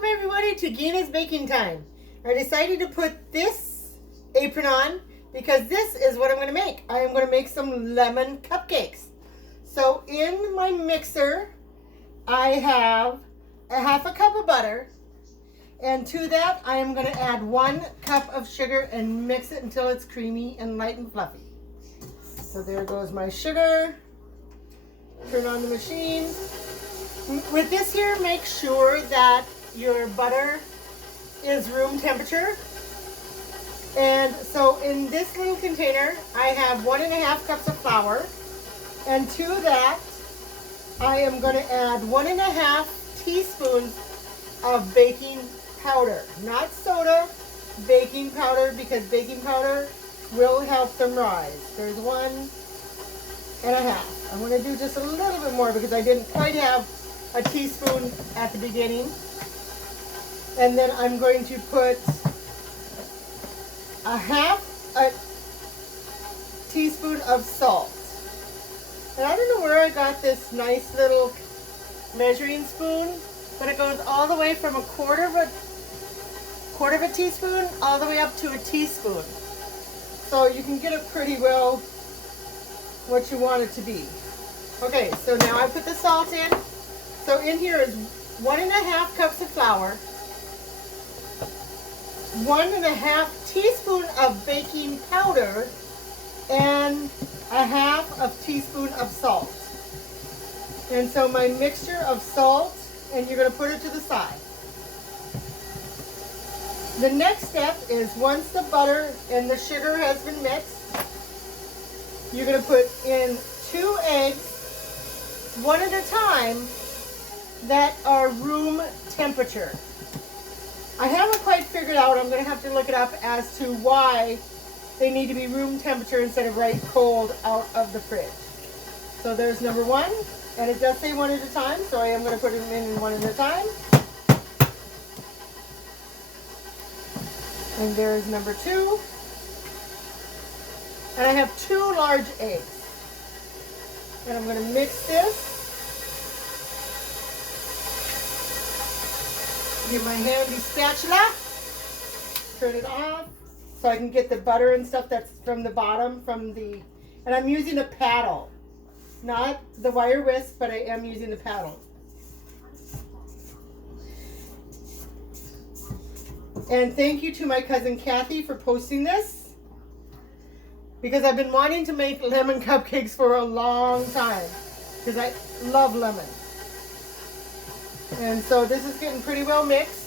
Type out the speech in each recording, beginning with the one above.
Welcome everybody to Gina's Baking Time. I decided to put this apron on because this is what I'm going to make. I am going to make some lemon cupcakes. So in my mixer, I have a half a cup of butter. And to that, I am going to add 1 cup of sugar and mix it until it's creamy and light and fluffy. So there goes my sugar. Turn on the machine. With this here, make sure that your butter is room temperature. And so in this little container, I have 1.5 cups of flour. And to that, I am going to add 1.5 teaspoons of baking powder. Not soda, baking powder, because baking powder will help them rise. There's 1.5. I'm going to do just a little bit more because I didn't quite have a teaspoon at the beginning. And then I'm going to put a half a teaspoon of salt. And I don't know where I got this nice little measuring spoon, but it goes all the way from a quarter of a teaspoon all the way up to a teaspoon. So you can get it pretty well what you want it to be. Okay, so now I put the salt in. So in here is 1.5 cups of flour, 1.5 teaspoon of baking powder, and a half of teaspoon of salt. And so my mixture of salt, and you're going to put it to the side. The next step is once the butter and the sugar has been mixed, you're going to put in 2 eggs, one at a time, that are room temperature. I haven't quite figured out, I'm going to have to look it up as to why they need to be room temperature instead of right cold out of the fridge. So there's number 1, and it does say 1 at a time, so I am going to put them in 1 at a time. And there's number 2. And I have 2 large eggs. And I'm going to mix this. Get my handy spatula, turn it off so I can get the butter and stuff that's from the bottom, and I'm using a paddle, not the wire whisk, but I am using the paddle. And thank you to my cousin Kathy for posting this, because I've been wanting to make lemon cupcakes for a long time, because I love lemon. And so this is getting pretty well mixed,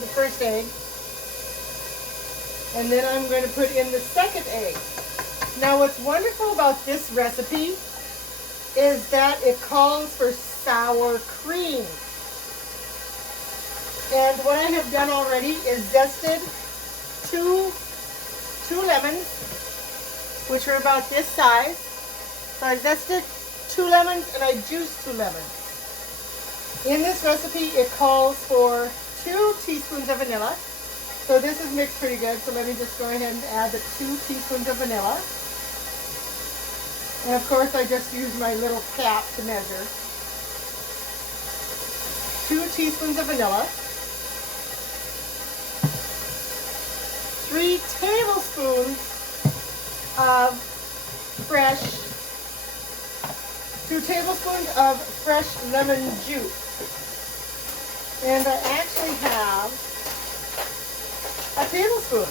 the first egg. And then I'm going to put in the second egg. Now what's wonderful about this recipe is that it calls for sour cream. And what I have done already is zested two lemons, which are about this size. So I zested 2 lemons and I juiced 2 lemons. In this recipe, it calls for 2 teaspoons of vanilla. So this is mixed pretty good. So let me just go ahead and add the 2 teaspoons of vanilla. And of course, I just used my little cap to measure. 2 teaspoons of vanilla. 3 tablespoons of fresh, 2 tablespoons of fresh lemon juice. And I actually have a tablespoon.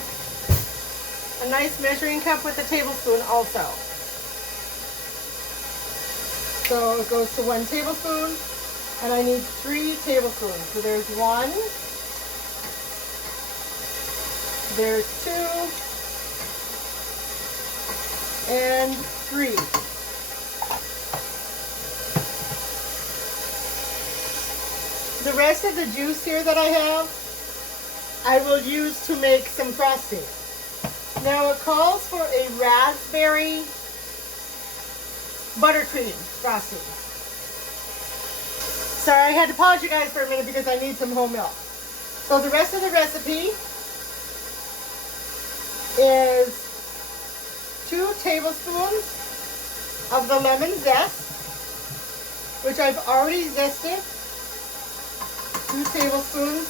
A nice measuring cup with a tablespoon also. So it goes to 1 tablespoon, and I need 3 tablespoons. So there's 1, there's 2, and 3. The rest of the juice here that I have, I will use to make some frosting. Now it calls for a raspberry buttercream frosting. Sorry, I had to pause you guys for a minute because I need some whole milk. So the rest of the recipe is 2 tablespoons of the lemon zest, which I've already zested. 2 tablespoons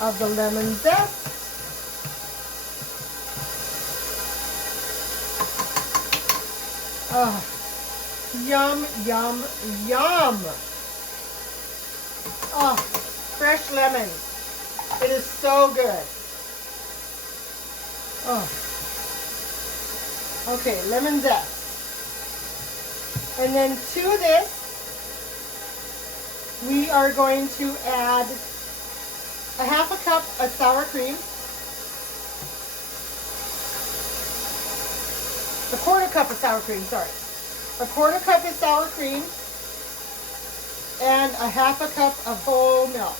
of the lemon zest. Oh, yum, yum, yum. Oh, fresh lemon. It is so good. Oh. Okay, lemon zest. And then to this, we are going to add a half a cup of sour cream, a quarter cup of sour cream, sorry. A quarter cup of sour cream and a half a cup of whole milk.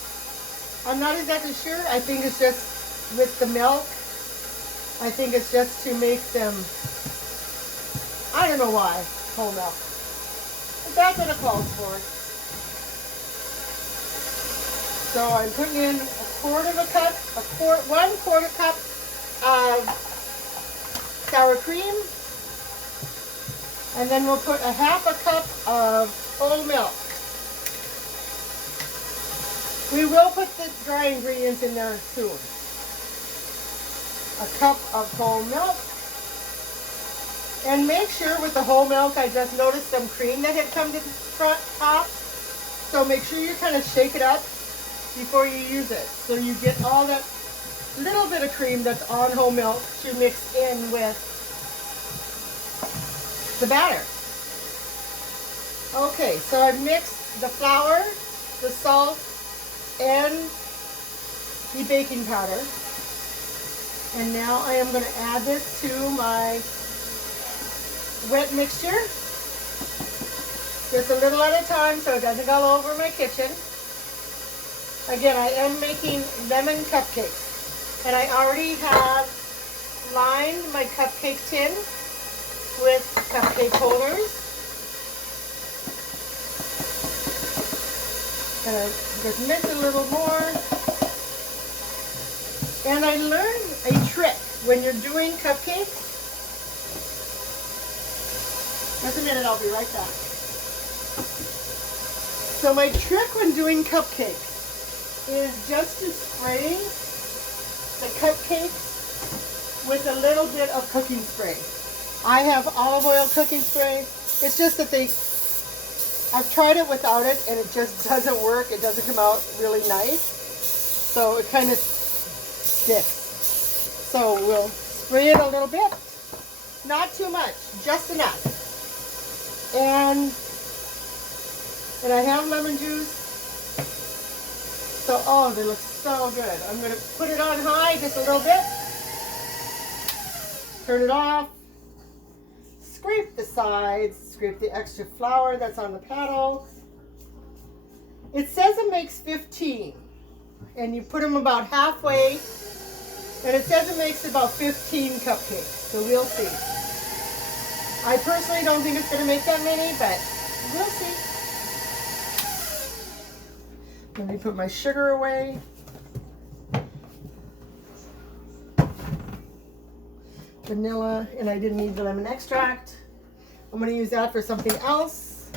I'm not exactly sure. I think it's just with the milk. I think it's just to make them, I don't know why, whole milk. But that's what it calls for. So I'm putting in a quarter of a cup, 1/4 cup of sour cream. And then we'll put a half a cup of whole milk. We will put the dry ingredients in there soon. A cup of whole milk. And make sure with the whole milk, I just noticed some cream that had come to the front top. So make sure you kind of shake it up before you use it. So you get all that little bit of cream that's on whole milk to mix in with the batter. Okay, so I've mixed the flour, the salt, and the baking powder. And now I am going to add this to my wet mixture. Just a little at a time so it doesn't go all over my kitchen. Again, I am making lemon cupcakes. And I already have lined my cupcake tin with cupcake holders. And I just mix a little more. And I learned a trick when you're doing cupcakes. Just a minute, I'll be right back. So my trick when doing cupcakes is just to spray the cupcakes with a little bit of cooking spray. I have olive oil cooking spray. It's just that I've tried it without it and it just doesn't work. It doesn't come out really nice. So it kind of sticks. So we'll spray it a little bit. Not too much, just enough. And I have lemon juice. So, oh, they look so good. I'm going to put it on high just a little bit. Turn it off. Scrape the sides. Scrape the extra flour that's on the paddle. It says it makes 15. And you put them about halfway. And it says it makes about 15 cupcakes. So we'll see. I personally don't think it's going to make that many, but we'll see. Let me put my sugar away. Vanilla, and I didn't need the lemon extract. I'm going to use that for something else.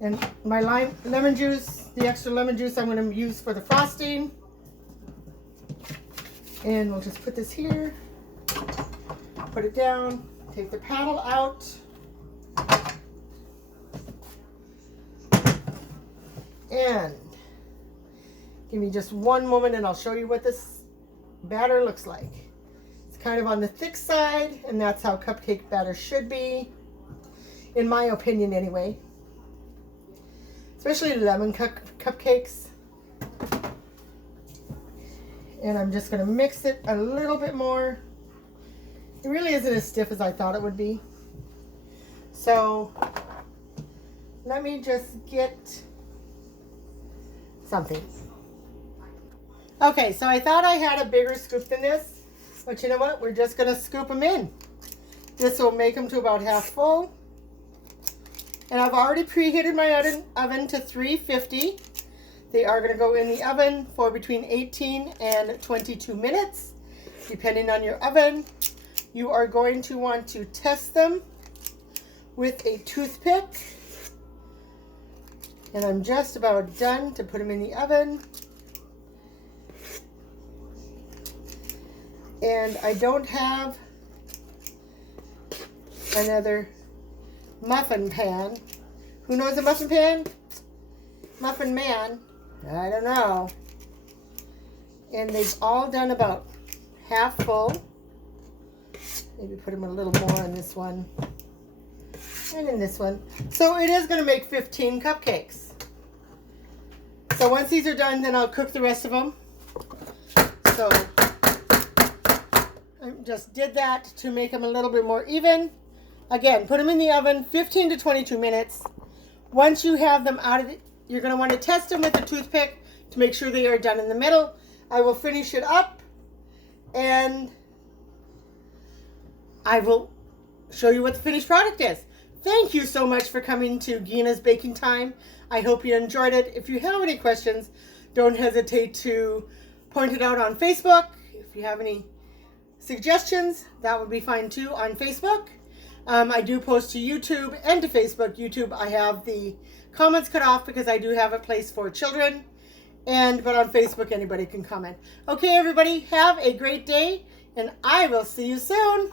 And my lemon juice, the extra lemon juice I'm going to use for the frosting. And we'll just put this here. Put it down. Take the paddle out. And give me just one moment and I'll show you what this batter looks like. It's kind of on the thick side, and that's how cupcake batter should be, in my opinion anyway. Especially lemon cupcakes. And I'm just going to mix it a little bit more. It really isn't as stiff as I thought it would be. So let me just get something. Okay, so I thought I had a bigger scoop than this, but you know what? We're just going to scoop them in. This will make them to about half full. And I've already preheated my oven to 350. They are going to go in the oven for between 18 and 22 minutes, depending on your oven. You are going to want to test them with a toothpick. And I'm just about done to put them in the oven. And I don't have another muffin pan. Who knows a muffin pan? Muffin man? I don't know. And they've all done about half full. Maybe put them a little more in this one. And in this one. So it is going to make 15 cupcakes. So once these are done, then I'll cook the rest of them. So I just did that to make them a little bit more even. Again, put them in the oven 15 to 22 minutes. Once you have them out of it, you're going to want to test them with a toothpick to make sure they are done in the middle. I will finish it up and I will show you what the finished product is. Thank you so much for coming to Gina's Baking Time. I hope you enjoyed it. If you have any questions, don't hesitate to point it out on Facebook. If you have any suggestions, that would be fine too on Facebook. I do post to YouTube and to Facebook. YouTube, I have the comments cut off because I do have a place for children. But on Facebook, anybody can comment. Okay, everybody, have a great day, and I will see you soon.